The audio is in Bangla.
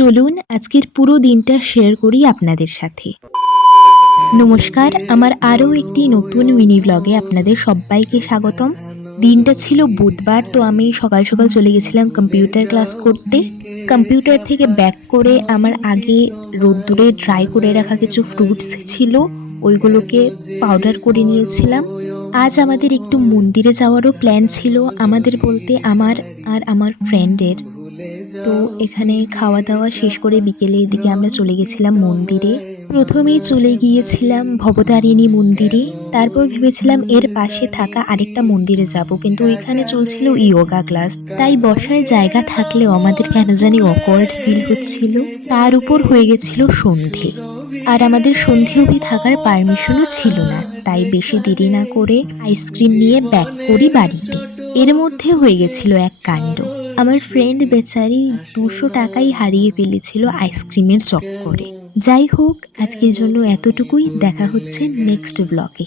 চলুন আজকের পুরো দিনটা শেয়ার করি আপনাদের সাথে। নমস্কার, আমার আরও একটি নতুন মিনি ব্লগে আপনাদের সবাইকে স্বাগতম। দিনটা ছিল বুধবার, তো আমি সকাল সকাল চলে গেছিলাম কম্পিউটার ক্লাস করতে। কম্পিউটার থেকে ব্যাক করে আমার আগে রোদ্দুরে ড্রাই করে রাখা কিছু ফ্রুটস ছিল, ওইগুলোকে পাউডার করে নিয়েছিলাম। আজ আমাদের একটু মন্দিরে যাওয়ারও প্ল্যান ছিল, আমাদের বলতে আমার আর আমার ফ্রেন্ডের। তো এখানে খাওয়া দাওয়া শেষ করে বিকেলের দিকে আমরা চলে গেছিলাম মন্দিরে। প্রথমেই চলে গিয়েছিলাম ভবতারিণী মন্দিরে, তারপর ভেবেছিলাম এর পাশে থাকা আরেকটা মন্দিরে যাব, কিন্তু ওইখানে চলছিল ইয়োগা ক্লাস, তাই বসার জায়গা থাকলেও আমাদের কেন জানি অকওয়ার্ড ফিল হচ্ছিল। তার উপর হয়ে গেছিল সন্ধে, আর আমাদের সন্ধে অবধি থাকার পারমিশনও ছিল না, তাই বেশি দেরি না করে আইসক্রিম নিয়ে ব্যাক করি বাড়িতে। এর মধ্যে হয়ে গেছিল এক কাণ্ড। আমার ফ্রেন্ড বেচারি 200 টাকাই হারিয়ে ফেলেছিল আইসক্রিমের চক্করে। যাই হোক, আজকের জন্য এতটুকুই। দেখা হচ্ছে নেক্সট ব্লগে।